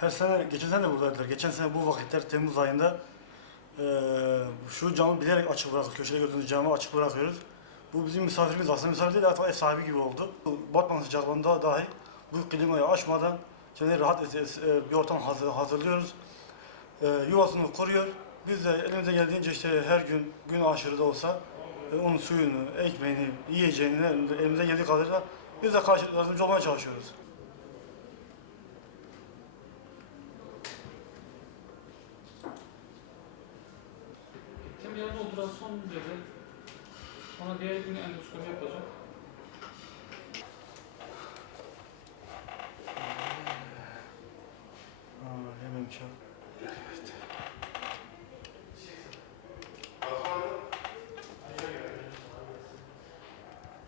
Her sene, geçen sene de buradaydılar. Geçen sene bu vakitler Temmuz ayında eee şu camı bilerek açık bırakıyoruz. Köşede gördüğünüz camı açık bırakıyoruz. Bu bizim misafirimiz aslında misafir değil artık ev sahibi gibi oldu. Batman sıcaklığında dahi bu klimayı açmadan kendine rahat et- e, bir ortam hazır, hazırlıyoruz. Eee yuvasını koruyor. Biz de elimize geldiğince işte her gün gün aşırı da olsa e, onun suyunu, ekmeğini, yiyeceğini elimize geldiği kadarıyla biz de karşı yardımcı olmaya çalışıyoruz. bir yerde ultrason dedi. Sonra diğer gün endoskopi yapacak. Aa, hemen çal. Evet.